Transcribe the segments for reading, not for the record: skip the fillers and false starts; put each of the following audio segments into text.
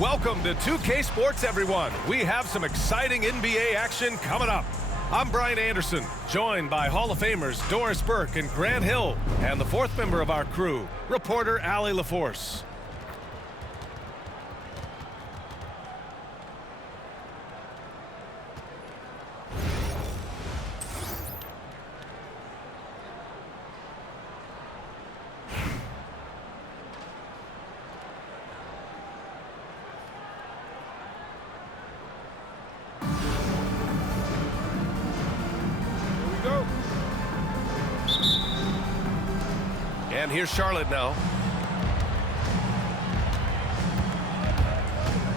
Welcome to 2K Sports, everyone. We have some exciting NBA action coming up. I'm Brian Anderson, joined by Hall of Famers Doris Burke and Grant Hill, and the fourth member of our crew, reporter Allie LaForce. And here's Charlotte now.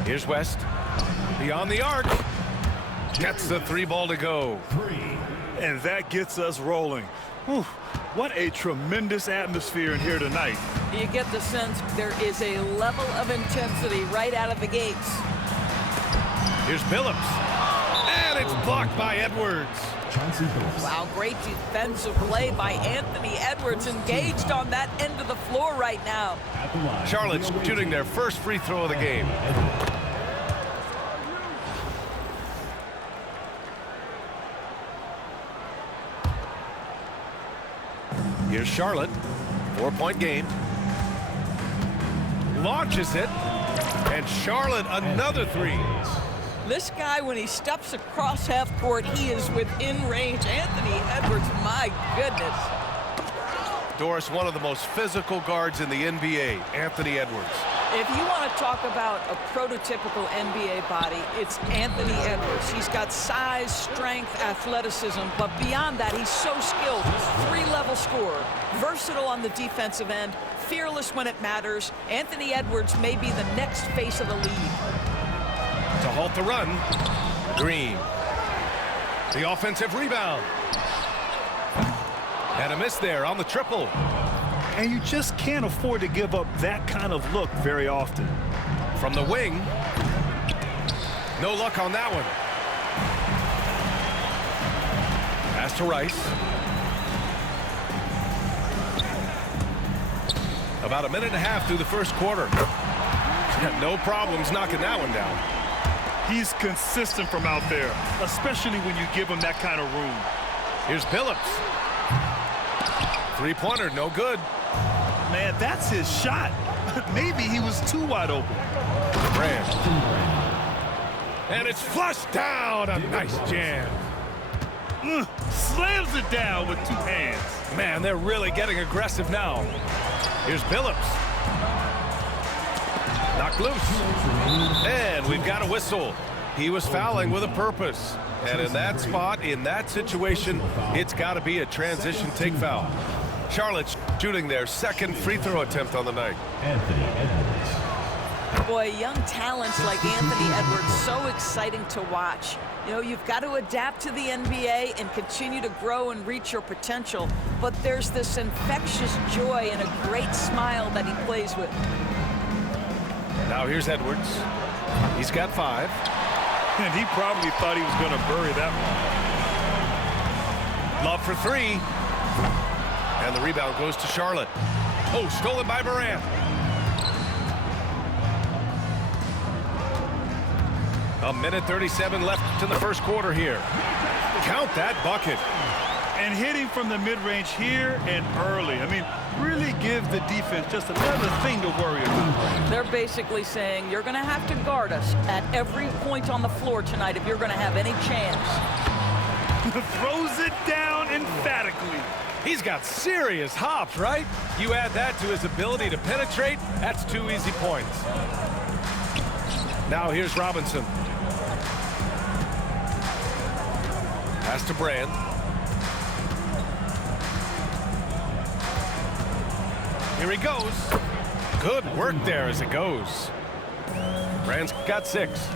Here's West. Beyond the arc. Gets the three ball to go. And that gets us rolling. Whew, what a tremendous atmosphere in here tonight. You get the sense there is a level of intensity right out of the gates. Here's Billups. And it's blocked by Edwards. Wow, great defensive play by Anthony Edwards, engaged on that end of the floor right now. Charlotte's shooting their first free throw of the game. Here's Charlotte. 4-point game. Launches it. And Charlotte another three. This guy, when he steps across half court, he is within range. Anthony Edwards, my goodness. Doris, one of the most physical guards in the NBA, Anthony Edwards. If you want to talk about a prototypical NBA body, it's Anthony Edwards. He's got size, strength, athleticism, but beyond that, he's so skilled. Three-level scorer, versatile on the defensive end, fearless when it matters. Anthony Edwards may be the next face of the league. To halt the run, Green. The offensive rebound. And a miss there on the triple. And you just can't afford to give up that kind of look very often. From the wing. No luck on that one. Pass to Rice. About a minute and a half through the first quarter. No problems knocking that one down. He's consistent from out there, especially when you give him that kind of room. Here's Billups. Three-pointer, no good. Man, that's his shot. Maybe he was too wide open. Brand. And it's flushed down. A nice jam. Slams it down with two hands. Man, they're really getting aggressive now. Here's Billups. Knocked loose. And we've got a whistle. He was fouling with a purpose. And in that spot, in that situation, it's got to be a transition take foul. Charlotte's shooting their second free throw attempt on the night. Anthony Edwards. Boy, young talents like Anthony Edwards, so exciting to watch. You know, you've got to adapt to the NBA and continue to grow and reach your potential. But there's this infectious joy and a great smile that he plays with. Now here's Edwards. He's got 5. And he probably thought he was going to bury that one. Love for 3. And the rebound goes to Charlotte. Oh, stolen by Morant. A minute 37 left in the first quarter here. Count that bucket. And hitting from the mid-range here and early. I mean, really give the defense just another thing to worry about. They're basically saying you're going to have to guard us at every point on the floor tonight if you're going to have any chance. Throws it down emphatically. He's got serious hops, right? You add that to his ability to penetrate, that's 2 easy points. Now here's Robinson. Pass to Brand. Here he goes. Good work there as it goes. Brand's got 6.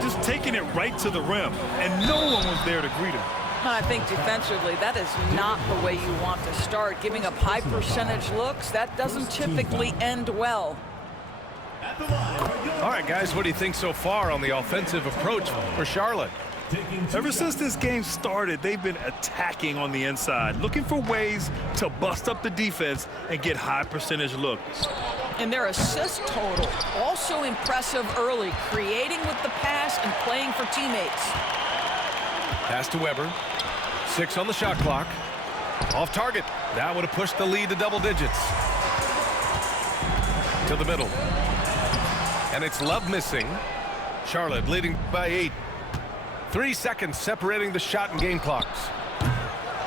Just taking it right to the rim, and no one was there to greet him. I think defensively, that is not the way you want to start. Giving up high percentage looks, that doesn't typically end well. All right, guys, what do you think so far on the offensive approach for Charlotte? Ever since this game started, they've been attacking on the inside, looking for ways to bust up the defense and get high percentage looks. And their assist total, also impressive early, creating with the pass and playing for teammates. Pass to Weber. 6 on the shot clock. Off target. That would have pushed the lead to double digits. To the middle. And it's Love missing. Charlotte leading by 8. 3 seconds separating the shot and game clocks.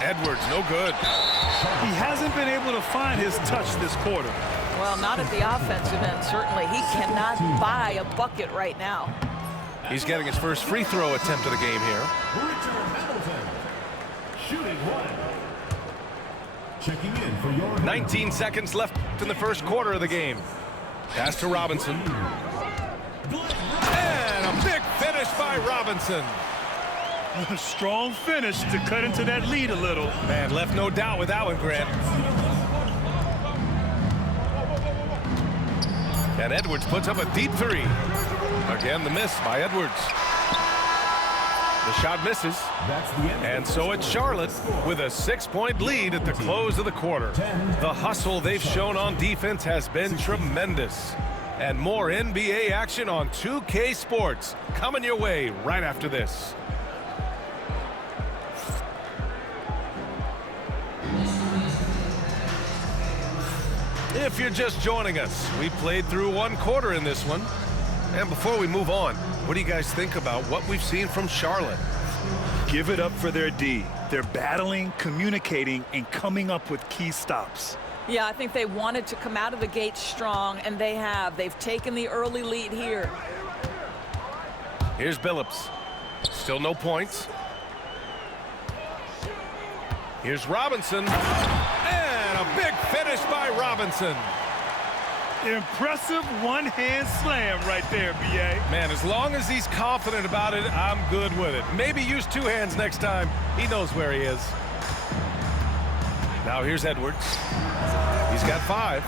Edwards, no good. He hasn't been able to find his touch this quarter. Well, not at the offensive end, certainly. He cannot buy a bucket right now. He's getting his first free throw attempt of the game here. Shooting 1. Checking in for your 19 seconds left in the first quarter of the game. Pass to Robinson. And a big finish by Robinson. A strong finish to cut into that lead a little. Man, left no doubt with that one, Grant. And Edwards puts up a deep 3. Again, the miss by Edwards. The shot misses. And so it's Charlotte with a 6-point lead at the close of the quarter. The hustle they've shown on defense has been tremendous. And more NBA action on 2K Sports coming your way right after this. If you're just joining us, we played through 1 quarter in this one. And before we move on, what do you guys think about what we've seen from Charlotte? Give it up for their D. They're battling, communicating, and coming up with key stops. Yeah, I think they wanted to come out of the gate strong, and they have. They've taken the early lead here. Here's Billups. Still no points. Here's Robinson. And a big finish by Robinson. Impressive one-hand slam right there, B.A. Man, as long as he's confident about it, I'm good with it. Maybe use 2 hands next time. He knows where he is. Now here's Edwards. He's got 5.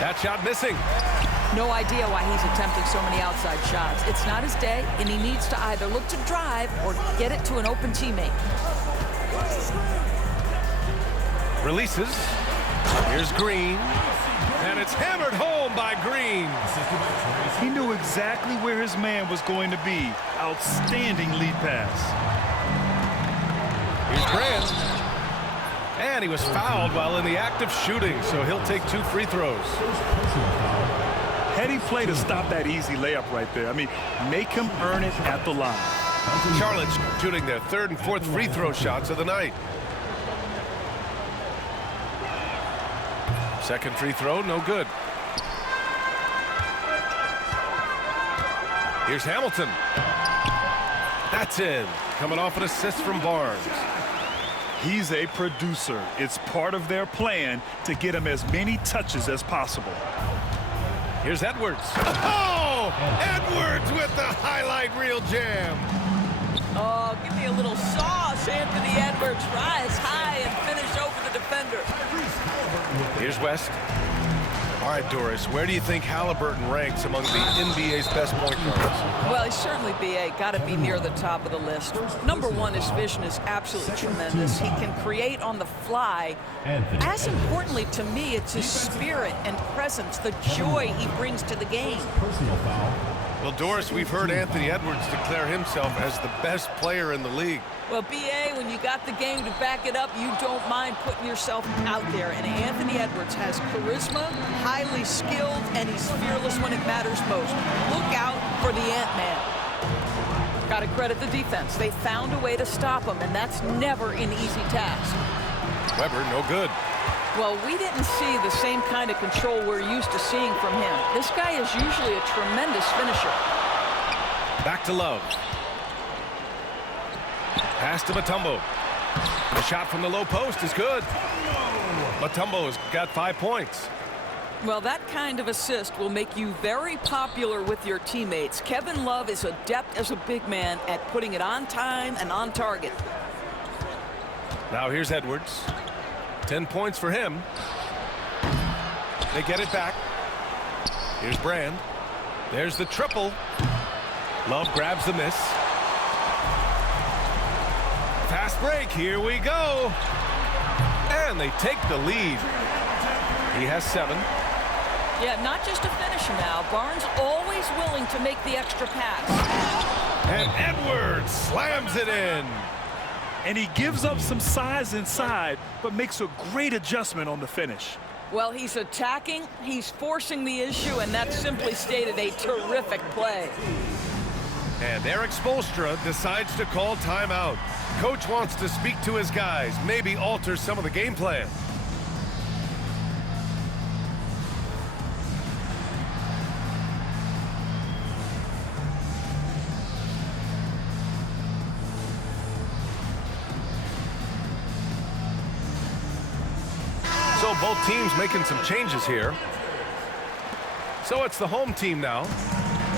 That shot missing. No idea why he's attempting so many outside shots. It's not his day, and he needs to either look to drive or get it to an open teammate. Releases. Here's Green. And it's hammered home by Green. He knew exactly where his man was going to be. Outstanding lead pass. Here's Grant. And he was fouled while in the act of shooting, so he'll take 2 free throws. Heady play to stop that easy layup right there. I mean, make him earn it at the line. Charlotte's shooting their 3rd and 4th free throw shots of the night. Second free throw, no good. Here's Hamilton. That's in. Coming off an assist from Barnes. He's a producer. It's part of their plan to get him as many touches as possible. Here's Edwards. Oh! Edwards with the highlight reel jam. Oh, give me a little sauce, Anthony Edwards. Rise high and finish over the defender. Here's West. All right, Doris, where do you think Halliburton ranks among the NBA's best point guards? Well, he's certainly, B.A., got to be near the top of the list. Number 1, his vision is absolutely tremendous. He can create on the fly. As importantly to me, it's his spirit and presence, the joy he brings to the game. personal foul. Well, Doris, we've heard Anthony Edwards declare himself as the best player in the league. Well, B.A., when you got the game to back it up, you don't mind putting yourself out there. And Anthony Edwards has charisma, highly skilled, and he's fearless when it matters most. Look out for the Ant-Man. Got to credit the defense. They found a way to stop him, and that's never an easy task. Weber, no good. Well, we didn't see the same kind of control we're used to seeing from him. This guy is usually a tremendous finisher. Back to Love. Pass to Mutombo. The shot from the low post is good. Mutombo has got 5 points. Well, that kind of assist will make you very popular with your teammates. Kevin Love is adept as a big man at putting it on time and on target. Now here's Edwards. 10 points for him. They get it back. Here's Brand. There's the triple. Love grabs the miss. Fast break, here we go. And they take the lead. He has 7. Yeah, not just a finisher now. Barnes always willing to make the extra pass. And Edwards slams it in. And he gives up some size inside, but makes a great adjustment on the finish. Well, he's attacking, he's forcing the issue, and that simply stated a terrific play. And Erik Spoelstra decides to call timeout. Coach wants to speak to his guys, maybe alter some of the game plan. So both teams making some changes here. So it's the home team now.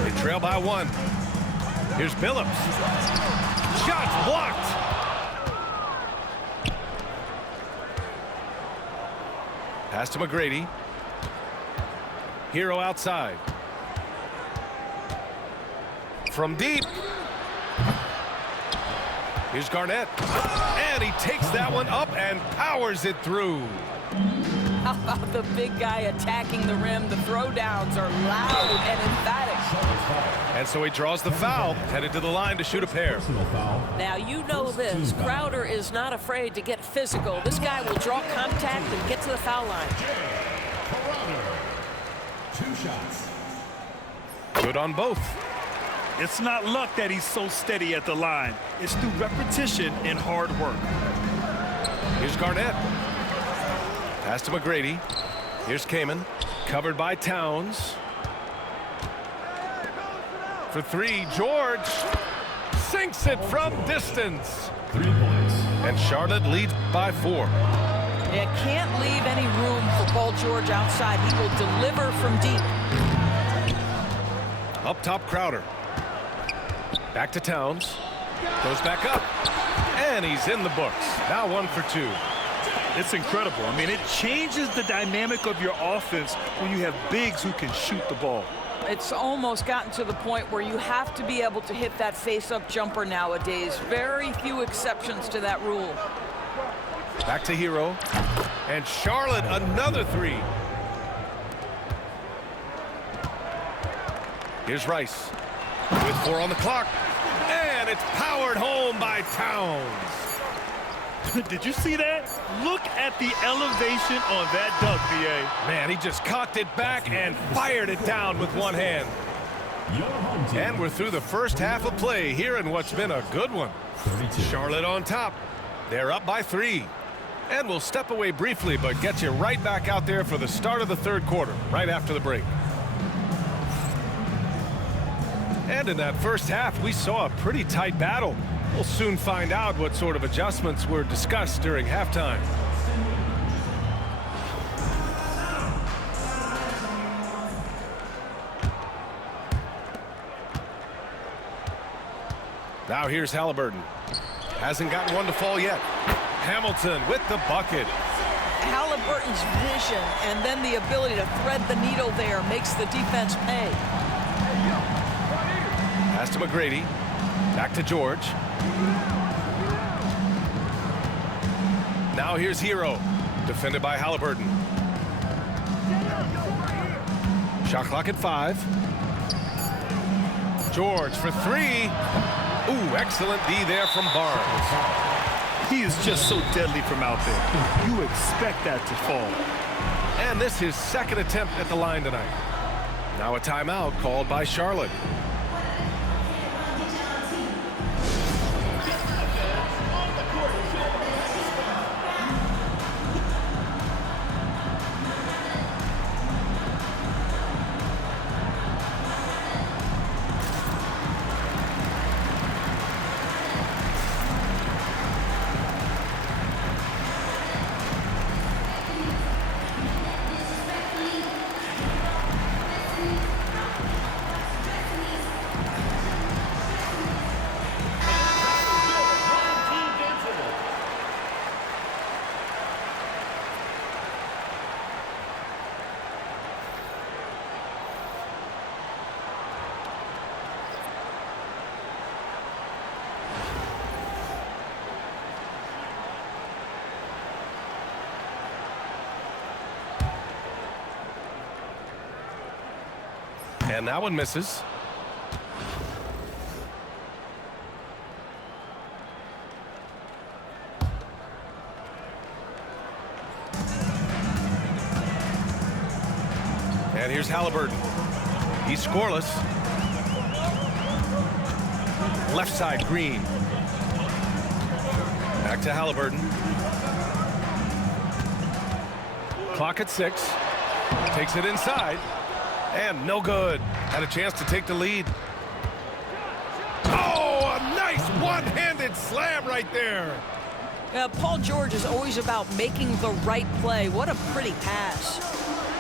They trail by 1. Here's Billups. Shots blocked. Pass to McGrady. Hero outside. From deep. Here's Garnett. And he takes that one up and powers it through. How about the big guy attacking the rim? The throwdowns are loud and emphatic. And so he draws the foul, headed to the line to shoot a pair. Now, you know this. Crowder is not afraid to get physical. This guy will draw contact and get to the foul line. 2 shots. Good on both. It's not luck that he's so steady at the line. It's through repetition and hard work. Here's Garnett. Pass to McGrady. Here's Kaman. Covered by Towns. For 3, George sinks it from distance. 3 points. And Charlotte leads by 4. Yeah, can't leave any room for Paul George outside. He will deliver from deep. Up top, Crowder. Back to Towns. Goes back up. And he's in the books. Now 1 for 2. It's incredible. I mean, it changes the dynamic of your offense when you have bigs who can shoot the ball. It's almost gotten to the point where you have to be able to hit that face-up jumper nowadays. Very few exceptions to that rule. Back to Hero. And Charlotte, another 3. Here's Rice. With 4 on the clock. And it's powered home by Towns. Did you see that? Look at the elevation on that dunk, B.A. Man, he just cocked it back and fired it down with one hand. Your home team. And we're through the first half of play here in what's been a good one. 32. Charlotte on top. They're up by 3. And we'll step away briefly, but get you right back out there for the start of the 3rd quarter, right after the break. And in that first half, we saw a pretty tight battle. We'll soon find out what sort of adjustments were discussed during halftime. Now here's Halliburton. Hasn't gotten one to fall yet. Hamilton with the bucket. Halliburton's vision and then the ability to thread the needle there makes the defense pay. Pass to McGrady. Back to George. Now here's Hero. Defended by Halliburton. Shot clock at 5. George for 3. Ooh, excellent D there from Barnes. He is just so deadly from out there. You expect that to fall. And this is his 2nd attempt at the line tonight. Now a timeout called by Charlotte. And that one misses. And here's Halliburton. He's scoreless. Left side, Green. Back to Halliburton. Clock at 6. Takes it inside. And no good. Had a chance to take the lead. Oh, a nice one-handed slam right there. Paul George is always about making the right play. What a pretty pass.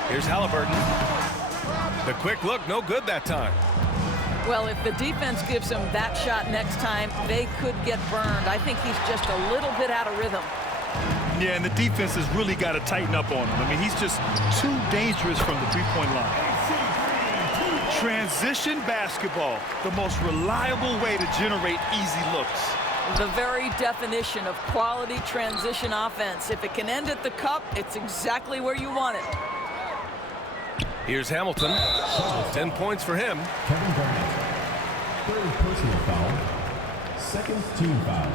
Here's Halliburton. The quick look, no good that time. Well, if the defense gives him that shot next time, they could get burned. I think he's just a little bit out of rhythm. Yeah, and the defense has really got to tighten up on him. I mean, he's just too dangerous from the three-point line. Transition basketball, the most reliable way to generate easy looks. The very definition of quality transition offense. If it can end at the cup, it's exactly where you want it. Here's Hamilton. 10 points for him. Kevin Garnett. Third personal foul. Second team foul.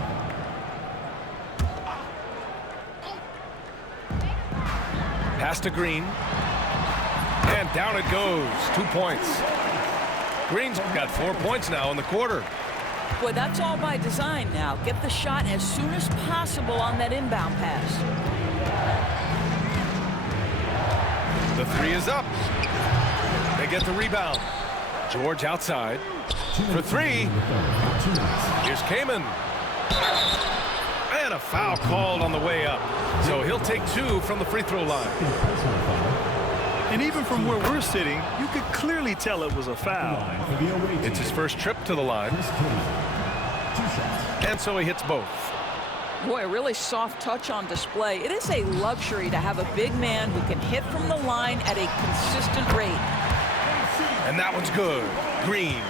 Pass to Green. And down it goes. 2 points. Green's got 4 points now in the quarter. Boy, that's all by design now. Get the shot as soon as possible on that inbound pass. The 3 is up. They get the rebound. George outside. For 3. Here's Kaman. And a foul called on the way up. So he'll take 2 from the free throw line. And even from where we're sitting, you could clearly tell it was a foul. It's his first trip to the line. And so he hits both. Boy, a really soft touch on display. It is a luxury to have a big man who can hit from the line at a consistent rate. And that one's good. Green.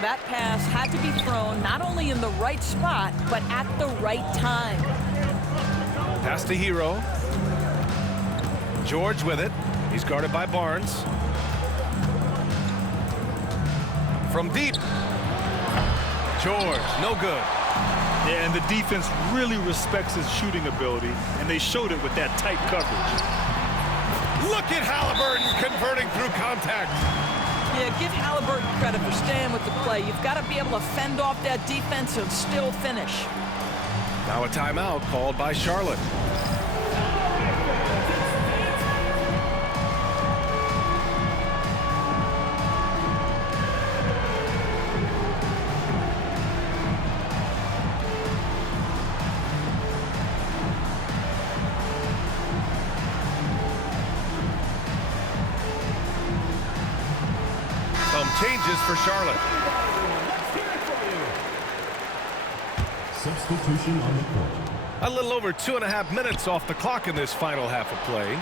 That pass had to be thrown not only in the right spot, but at the right time. Pass to Hero. George with it. He's guarded by Barnes. From deep. George, no good. Yeah, and the defense really respects his shooting ability, and they showed it with that tight coverage. Look at Halliburton converting through contact. Yeah, give Halliburton credit for staying with the play. You've got to be able to fend off that defense and still finish. Now a timeout called by Charlotte. Changes for Charlotte. Substitution on the court. A little over 2.5 minutes off the clock in this final half of play.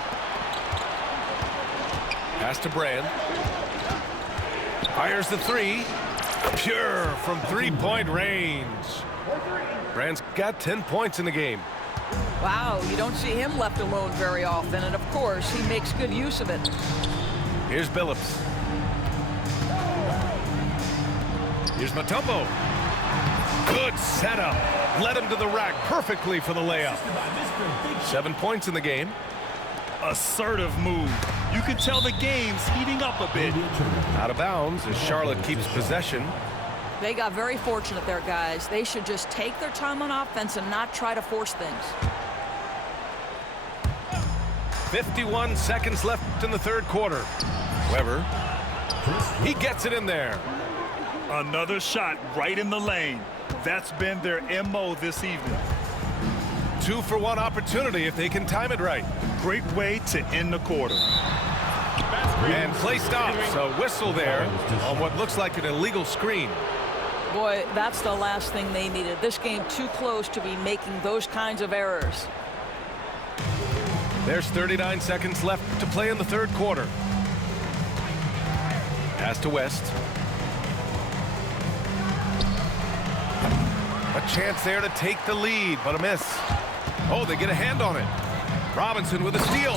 Pass to Brand. Fires the 3. Pure from three-point range. Brand's got 10 points in the game. Wow, you don't see him left alone very often, and of course, he makes good use of it. Here's Billups. Here's Mutombo. Good setup. Led him to the rack perfectly for the layup. 7 points in the game. Assertive move. You can tell the game's heating up a bit. Out of bounds as Charlotte keeps possession. They got very fortunate there, guys. They should just take their time on offense and not try to force things. 51 seconds left in the third quarter. Weber. He gets it in there. Another shot right in the lane. That's been their MO this evening. 2-for-1 opportunity if they can time it right. Great way to end the quarter. And play stops. A whistle there on what looks like an illegal screen. Boy, that's the last thing they needed. This game too close to be making those kinds of errors. There's 39 seconds left to play in the third quarter. Pass to West. A chance there to take the lead, but a miss. Oh, they get a hand on it. Robinson with a steal.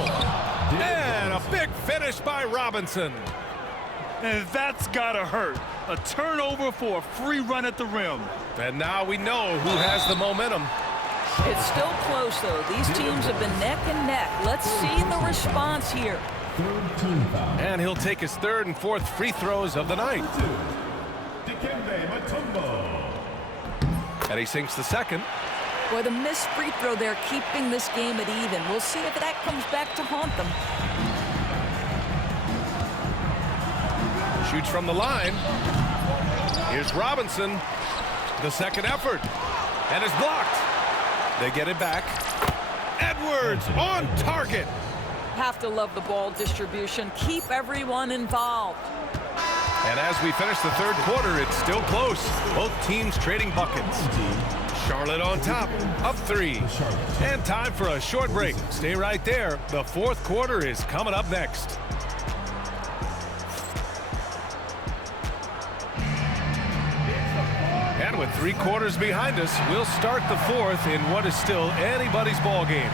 And a big finish by Robinson. And that's gotta hurt. A turnover for a free run at the rim. And now we know who has the momentum. It's still close, though. These teams have been neck and neck. Let's see the response here. Third team foul. And he'll take his third and fourth free throws of the night. Dikembe Mutombo. And he sinks the second. Boy, the missed free throw there keeping this game at even. We'll see if that comes back to haunt them. Shoots from the line. Here's Robinson. The second effort. And it's blocked. They get it back. Edwards on target. Have to love the ball distribution. Keep everyone involved. And as we finish the third quarter, it's still close. Both teams trading buckets. Charlotte on top, up 3. And time for a short break. Stay right there. The fourth quarter is coming up next. And with 3 quarters behind us, we'll start the fourth in what is still anybody's ball game.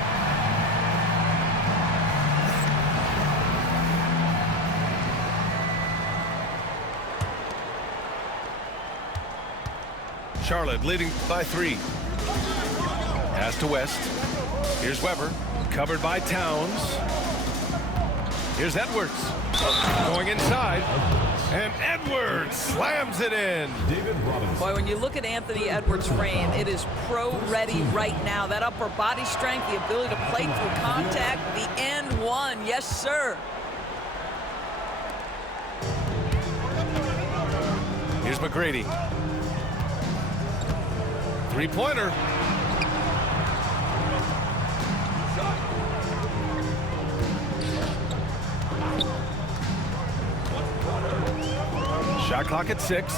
Charlotte leading by 3. Pass to West. Here's Weber, covered by Towns. Here's Edwards, going inside. And Edwards slams it in. Boy, when you look at Anthony Edwards' frame, it is pro-ready right now. That upper body strength, the ability to play through contact, the and one. Yes, sir. Here's McGrady. Three-pointer. Shot clock at 6.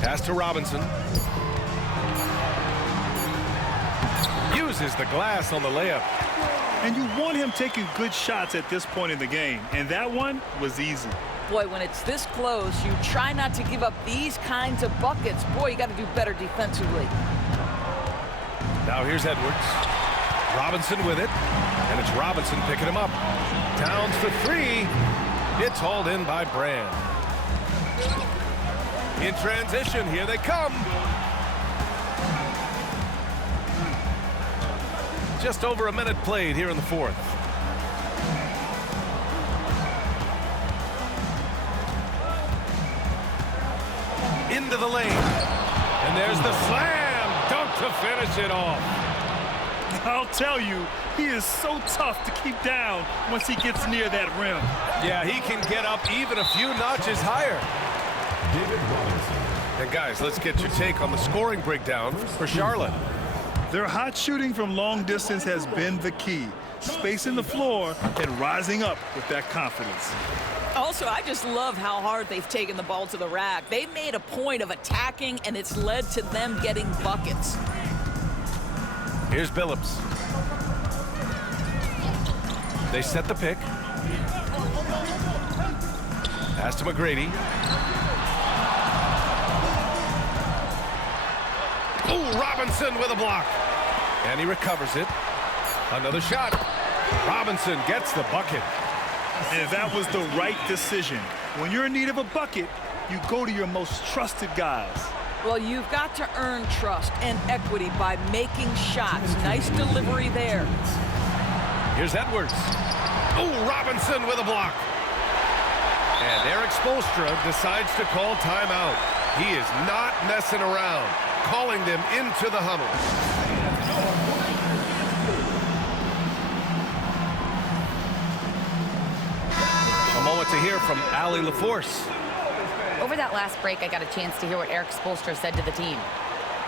Pass to Robinson. Uses the glass on the layup. And you want him taking good shots at this point in the game. And that one was easy. Boy, when it's this close, you try not to give up these kinds of buckets. Boy, you got to do better defensively. Now here's Edwards. Robinson with it. And it's Robinson picking him up. Towns for 3. It's hauled in by Brand. In transition, here they come. Just over a minute played here in the fourth. Into the lane. And there's the slam dunk to finish it off. I'll tell you, he is so tough to keep down once he gets near that rim. Yeah, he can get up even a few notches higher. And guys, let's get your take on the scoring breakdown for Charlotte. Their hot shooting from long distance has been the key. Spacing the floor and rising up with that confidence. Also, I just love how hard they've taken the ball to the rack. They've made a point of attacking, and it's led to them getting buckets. Here's Billups. They set the pick. Pass to McGrady. Oh, Robinson with a block. And he recovers it. Another shot. Robinson gets the bucket. And that was the right decision. When you're in need of a bucket, you go to your most trusted guys. Well, you've got to earn trust and equity by making shots. Nice delivery there. Here's Edwards. Oh, Robinson with a block. And Eric Spoelstra decides to call timeout. He is not messing around, calling them into the huddle. A moment to hear from Allie LaForce. Over that last break, I got a chance to hear what Eric Spoelstra said to the team.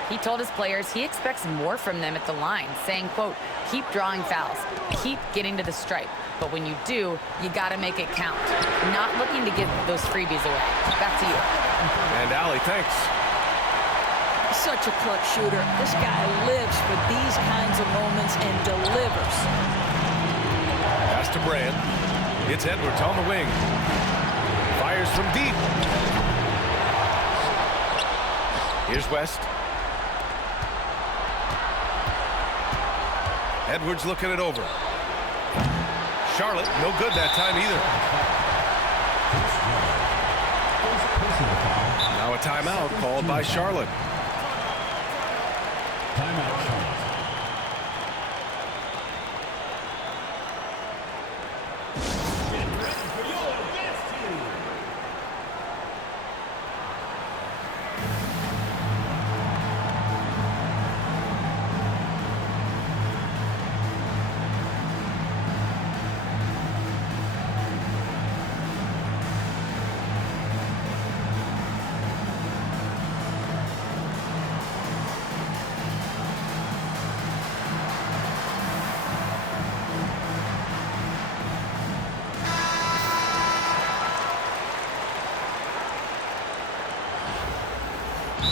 He told his players he expects more from them at the line, saying, quote, keep drawing fouls, keep getting to the stripe. But when you do, you got to make it count. Not looking to give those freebies away. Back to you. And Allie, thanks. Such a clutch shooter. This guy lives for these kinds of moments and delivers. Pass to Brand. It's Edwards on the wing. Fires from deep. Here's West. Edwards looking it over. Charlotte, no good that time either. timeout called by Charlotte. Timeout, Charlotte.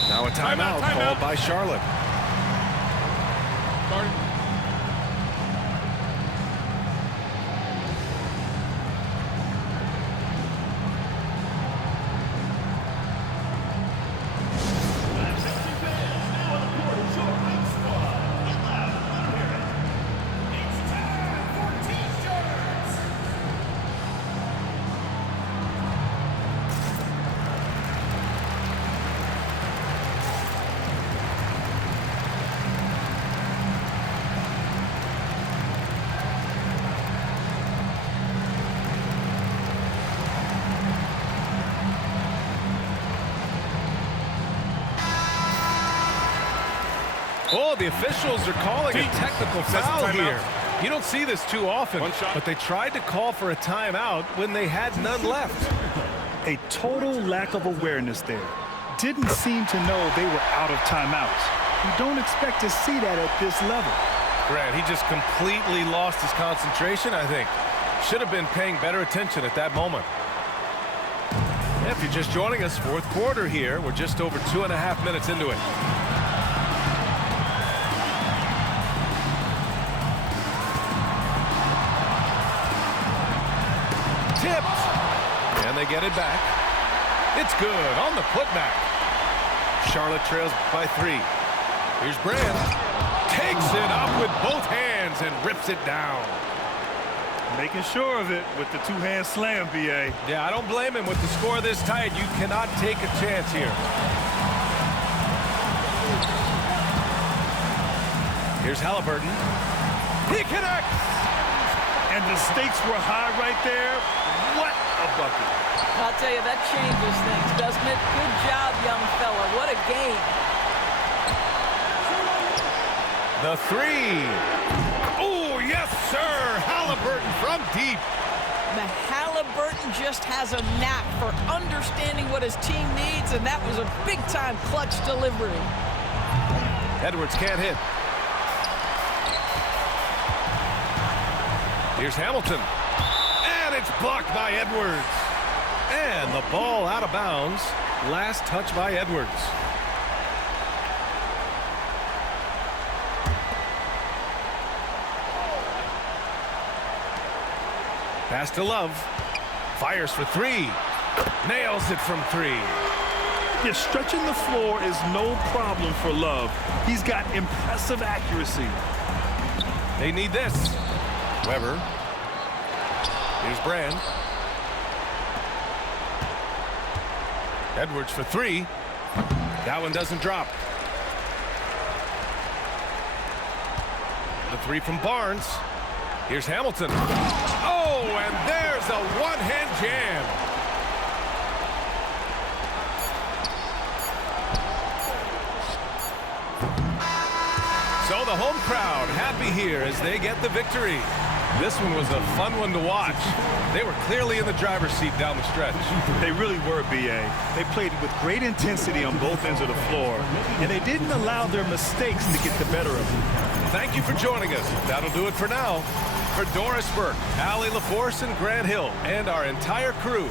Now a timeout called by Charlotte. Oh, the officials are calling a technical foul here. You don't see this too often, but they tried to call for a timeout when they had none left. A total lack of awareness there. Didn't seem to know they were out of timeouts. You don't expect to see that at this level. Grant, he just completely lost his concentration, I think. Should have been paying better attention at that moment. If you're just joining us, fourth quarter here. We're just over 2.5 minutes into it. Tipped. And they get it back. It's good on the putback. Charlotte trails by 3. Here's Brand. Takes it up with both hands and rips it down. Making sure of it with the two-hand slam, B.A. Yeah, I don't blame him with the score this tight. You cannot take a chance here. Here's Halliburton. He connects! And the stakes were high right there. What a bucket. I'll tell you, that changes things, doesn't it? Good job, young fella. What a game. The 3. Oh, yes, sir. Halliburton from deep. Halliburton just has a knack for understanding what his team needs, and that was a big-time clutch delivery. Edwards can't hit. Here's Hamilton. And it's blocked by Edwards. And the ball out of bounds. Last touch by Edwards. Pass to Love. Fires for 3. Nails it from 3. Yeah, stretching the floor is no problem for Love. He's got impressive accuracy. They need this. Weber. Here's Brand. Edwards for 3. That one doesn't drop. The 3 from Barnes. Here's Hamilton. Oh, and there's a one-hand jam. So the home crowd happy here as they get the victory. This one was a fun one to watch. They were clearly in the driver's seat down the stretch. They really were, B.A. They played with great intensity on both ends of the floor, and they didn't allow their mistakes to get the better of them. Thank you for joining us. That'll do it for now. For Doris Burke, Allie LaForce, and Grant Hill, and our entire crew,